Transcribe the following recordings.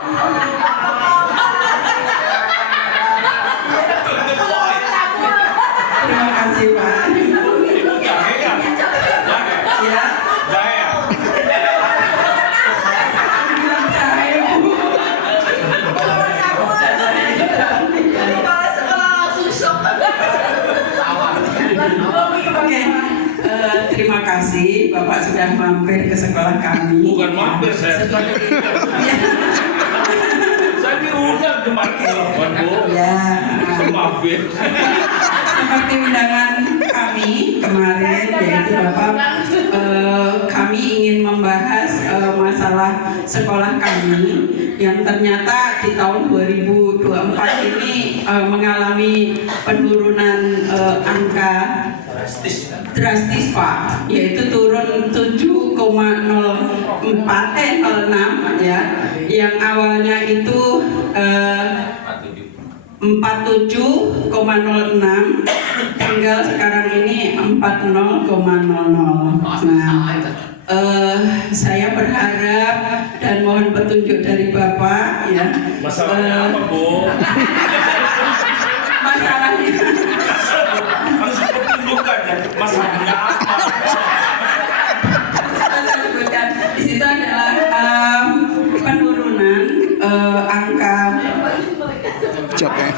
Terima kasih Pak. Ya. Oke, terima kasih Bapak sudah mampir ke sekolah kami. Bukan mampir saya. Saya diundang kemarin telepon Bu. Ya. Mampir. Seperti undangan kami kemarin, yaitu Bapak, kami ingin membahas masalah sekolah kami yang ternyata di tahun 2024 ini mengalami penurunan angka drastis Pak, yaitu turun 7,06 ya, yang awalnya itu 47,06 tinggal sekarang ini 40,00. Nah, saya berharap dan mohon petunjuk dari Bapak ya. Masalahnya apa Bu? Masalahnya Harus ditunjukkan ya. Masalahnya apa? saya sebutkan di situ adalah penurunan angka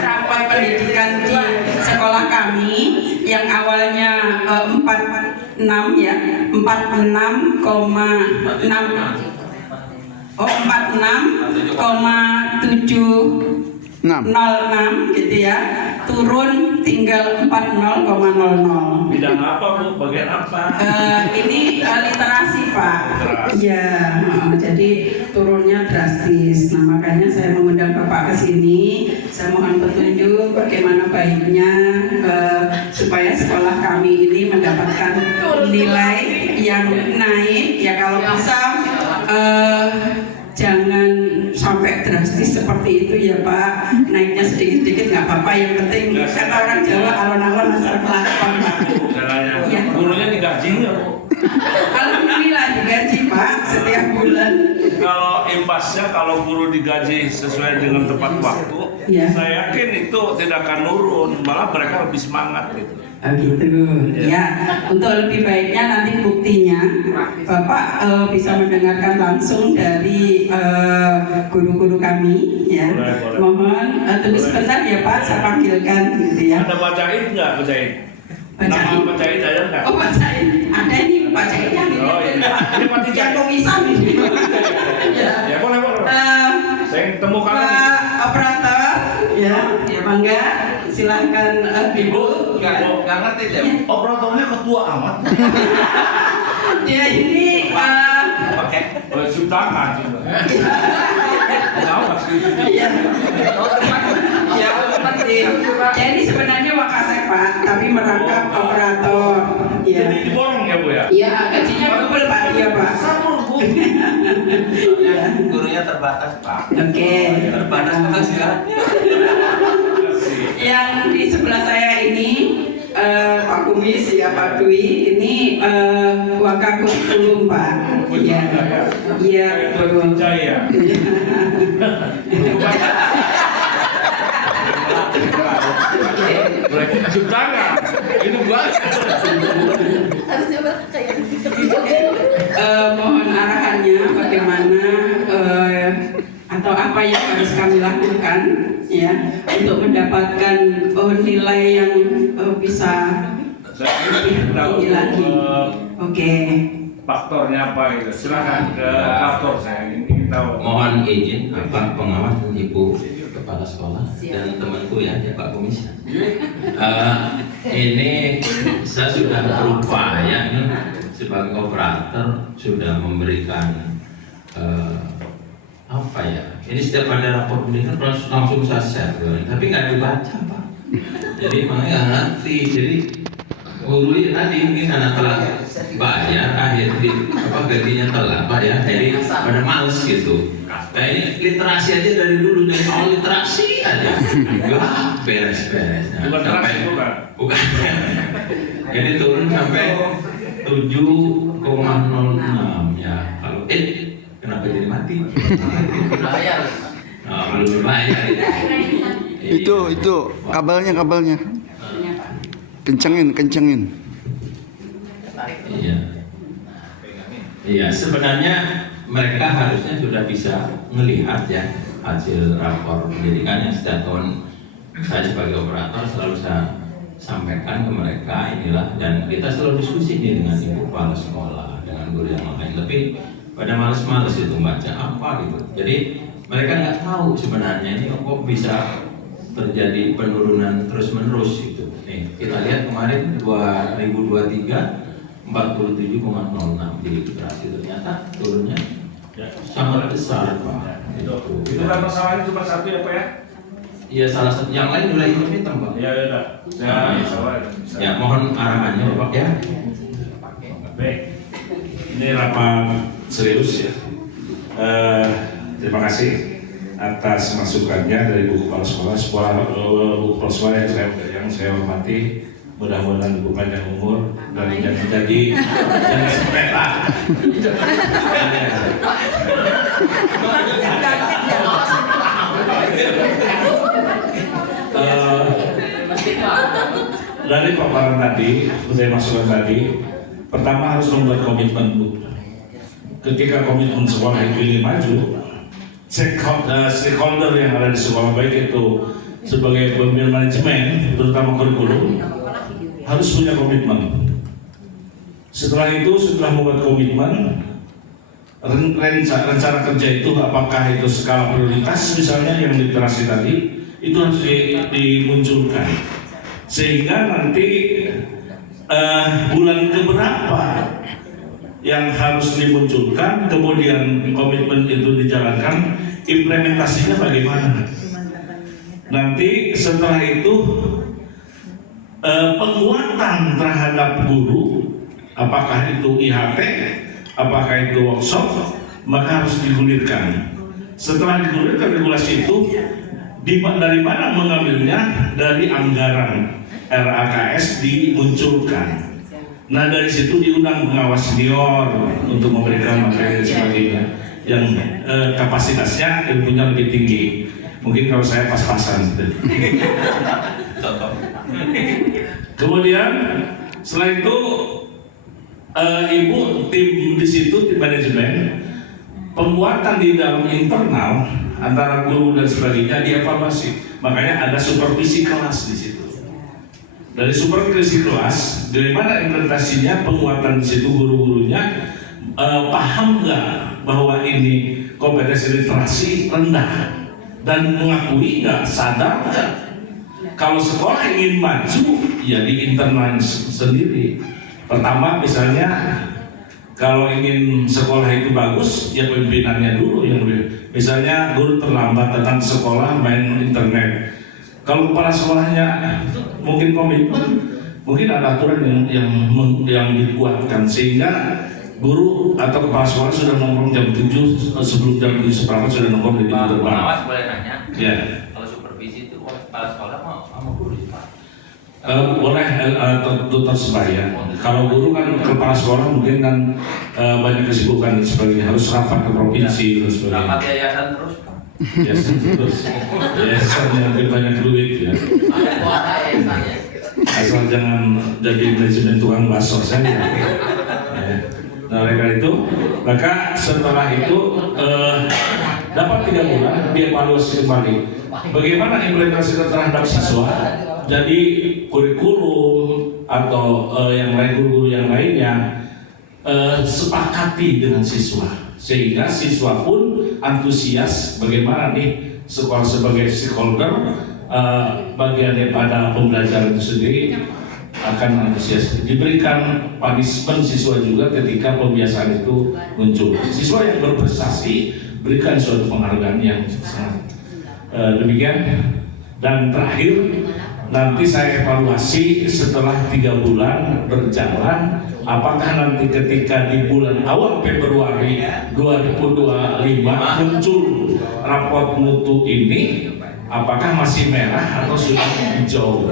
rapor pendidikan di sekolah kami yang awalnya 46 ya, 46,6 46,706 gitu ya, turun tinggal 40,00. Bidang apa Bu? Bagian apa? Ini literasi Pak. Ya, jadi turunnya drastis. Nah makanya saya mengundang Bapak ke sini. Saya mohon petunjuk bagaimana baiknya supaya sekolah kami ini mendapatkan nilai yang naik. Ya kalau bisa jangan sampai drastis seperti itu ya Pak. Naiknya sedikit-sedikit nggak apa-apa. Yang penting kata orang Jawa alon-alon asal kelakon Pak. Ya. Gurunya digaji nggak Bu? Alhamdulillah digaji Pak setiap bulan. Kalau impasnya kalau guru digaji sesuai dengan tepat waktu, Ya. saya yakin itu tidak akan nurun, malah mereka lebih semangat gitu. Gitu ya. Untuk lebih baiknya nanti buktinya Bapak bisa mendengarkan langsung dari guru-guru kami ya. Boleh. Mohon tunggu sebentar ya Pak, saya panggilkan gitu ya. Ada bacain nggak bacain? Nama bacain ada nggak? Oh Pak Said, ada ini Pak Saidnya nih. Oh, iya. Ini Pak Tijak. Yang komisan ini. Ya boleh. Saya temukan Pak operator ya, bangga. Silahkan Ibu. nggak ngerti deh. Operatornya ketua amat. Dia ini Sutangan juga. Jadi sebenarnya Wakasek Pak, tapi merangkap operator. Ya. Jadi diborong ya Bu ya? Iya, gajinya double Pak, iya Pak. Ya. Gurunya terbatas Pak. Oke. Terbatas penghasilan. Yang di sebelah saya ini Pak Kumis ya Pak Dwi, ini Wakakurikulum Pak. Iya. Iya betul. Jaya. Sutangan. Itu gua. Mohon arahannya bagaimana atau apa yang harus kami lakukan ya untuk mendapatkan nilai yang bisa lebih tinggi lagi. Oke. Faktornya apa itu? Silakan ke faktor saya ingin tahu. Mohon izin Pak Pengawas dan Ibu Kepala Sekolah dan temanku ya Pak Kumis. Ini saya sudah berupaya sebagai operator sudah memberikan apa ya? Ini setiap ada rapor pendidikan langsung saya share, tapi nggak dibaca Pak. Jadi makanya nggak ngerti. Jadi guru tadi mungkin karena telat bayar akhir gajinya telat bayar, jadi pada males gitu. Kayaknya literasi aja dari dulu dari awal literasi aja, enggak beres-beres. Bukan literasi bukan. Jadi turun sampai 7,06 ya. Kalau kenapa jadi mati? Bayar. belum bayar. Itu kabelnya. Kencengin. Iya. Iya, sebenarnya mereka harusnya sudah bisa melihat ya hasil rapor pendidikannya. Setiap tahun saya sebagai operator selalu saya sampaikan ke mereka inilah, dan kita selalu diskusi nih dengan ibu kepala sekolah, dengan guru yang lain. Tapi pada males-males itu baca apa gitu. Jadi mereka nggak tahu sebenarnya ini kok bisa terjadi penurunan terus-menerus gitu. Nih, kita lihat kemarin 2023 47,06 di literasi, ternyata turunnya sangat besar Pak. Itu kan masalahnya cuma satu ya Pak ya? Iya, salah satu, yang lain mulai hitam Pak. Ya udah. Ya, salah. Ya, mohon arahannya Pak ya. Baik, ini rapat serius ya. Terima kasih atas masukannya dari Bu Kepala Sekolah, Bu Kepala Sekolah yang saya hormati. Mudah-mudahan Bu panjang umur dan jadi sepeta. Dari paparan tadi, saya masukkan tadi, pertama harus membuat komitmen Bu. Ketika komitmen sekolah itu ingin maju, stakeholder yang ada di sekolah, baik itu sebagai pemimpin manajemen, terutama kurikulum, harus punya komitmen. Setelah itu, setelah membuat komitmen, rencana kerja itu apakah itu skala prioritas misalnya yang literasi tadi, itu harus dimunculkan. Sehingga nanti bulan keberapa yang harus dimunculkan, kemudian komitmen itu dijalankan, implementasinya bagaimana. Nanti setelah itu penguatan terhadap guru, apakah itu IHT, apakah itu workshop, maka harus digulirkan. Setelah digulirkan regulasi itu, dari mana mengambilnya? Dari anggaran RAKS dimunculkan. Nah, dari situ diundang pengawas senior untuk memberikan materi dan sebagainya yang kapasitasnya ilmunya lebih tinggi. Mungkin kalau saya pas-pasan gitu. Kemudian setelah itu ibu tim di situ, tim manajemen, penguatan di dalam internal antara guru dan sebagainya dievaluasi. Makanya ada supervisi kelas di situ. Dari supervisi kelas, dari mana implementasinya, penguatan di situ guru-gurunya paham nggak bahwa ini kompetensi literasi rendah, dan mengakui nggak, sadar nggak. Kalau sekolah ingin maju, ya di internal sendiri. Pertama misalnya, kalau ingin sekolah itu bagus, ya pimpinannya dulu yang misalnya guru terlambat datang ke sekolah main internet. Kalau kepala sekolahnya mungkin komitmen, mungkin ada aturan yang dikuatkan sehingga guru atau kepala sekolah sudah nongkrong jam 7, sebelum jam 7:15 sudah nongkrong di pintu gerbang. Pengawas boleh nanya? Ya. Kalau supervisi itu kepala sekolah sama guru sih Pak? Boleh tutor sebaya. Kalau guru kan kepala sekolah mungkin kan banyak kesibukan dan sebagainya, harus rapat ke provinsi dan sebagainya. Rapat yayasan terus Pak? Yayasan terus. Yayasan yang lebih banyak duit ya. Ada kuota yayasannya. Asal jangan jadi manajemen tukang bakso saja. Nah, oleh karena itu, maka setelah itu dapat 3 bulan dievaluasi kembali. Bagaimana implementasi terhadap siswa? Jadi kurikulum atau yang lain, guru-guru yang lainnya sepakati dengan siswa, sehingga siswa pun antusias. Bagaimana nih sekolah sebagai stakeholder bagian daripada pembelajaran itu sendiri akan antusias. Diberikan punishment siswa juga ketika pembiasaan itu muncul. Siswa yang berprestasi berikan suatu penghargaan yang sangat demikian. Dan terakhir, nanti saya evaluasi setelah 3 bulan berjalan, apakah nanti ketika di bulan awal Februari 2025 muncul raport mutu ini, apakah masih merah atau sudah hijau.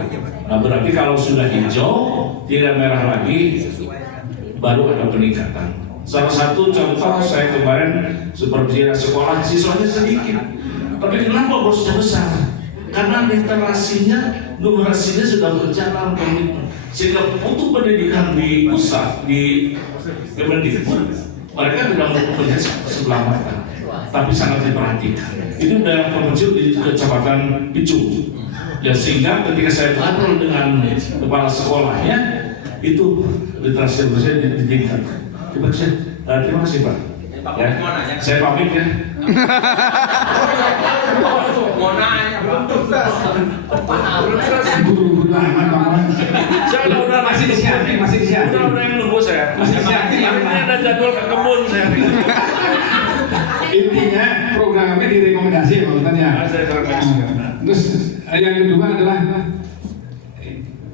Nah, berarti kalau sudah hijau, tidak merah lagi, baru ada peningkatan. Salah satu contoh saya kemarin supervisi sekolah, siswanya sedikit, Tapi kenapa bosnya besar? Karena literasinya, numerasinya sudah berjalan komitmen. Sehingga untuk pendidikan di pusat, di Kemendikbud, mereka tidak mempunyai sebelah mata, tapi sangat diperhatikan. Ini udah muncul di Kecamatan Picu. Ya, sehingga ketika saya ngobrol dengan kepala sekolahnya, itu literasi saya ditingkatkan. Terima kasih Pak. Ya, saya pamit ya. Buru-buru amat kawan. Saya udah Masih disiapin. udah yang nunggu saya. Masih siapin. Ini ada jadwal ke kebun saya. Intinya programnya direkomendasi ya Pak Ustadz ya. Saya direkomendasikan. Terus yang kedua adalah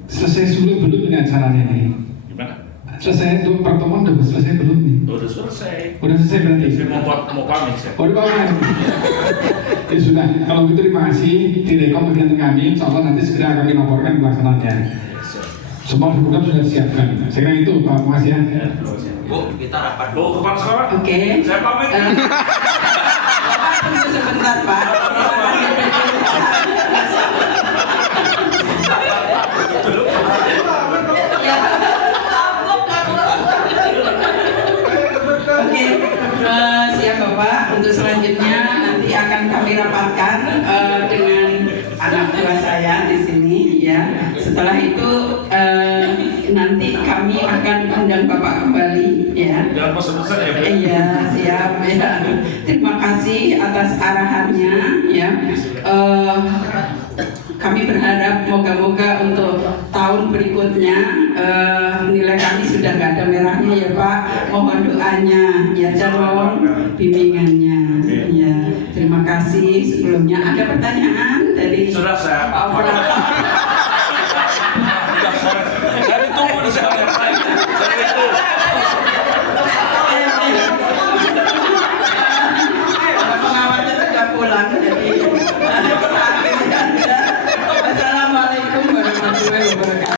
selesai sulit belum ini acaranya ini? Gimana? Selesai itu pertemuan udah selesai belum nih? Udah selesai. Udah selesai berarti? Saya mau pamit saya. Oh, udah pamit. Ya sudah, kalau gitu terima kasih direkom dengan kami. Insya Allah nanti segera kami laporkan pelaksanaannya. Semua program sudah disiapkan. Saya kira itu Pak Mas ya. Bu, kita rapat Bu, kepala sekolah. Oke. Saya pamit. Bapak tunggu sebentar Pak. Oke, siap Bapak. Untuk selanjutnya nanti akan kami rapatkan dengan anak buah saya di sini ya. Setelah itu nanti kami akan undang Bapak kembali ya. Jangan bosan-bosan ya, Bu. Iya, siap ya. Terima kasih atas arahannya ya. Kami berharap moga-moga untuk tahun berikutnya nilai kami sudah nggak ada merahnya ya Pak. Mohon doanya ya dan mohon bimbingannya. Ya, terima kasih sebelumnya. Ada pertanyaan dari Sudah saya. Pak Pras? Saya ditunggu di sana. Saya ditunggu. Pengawalnya sudah pulang jadi.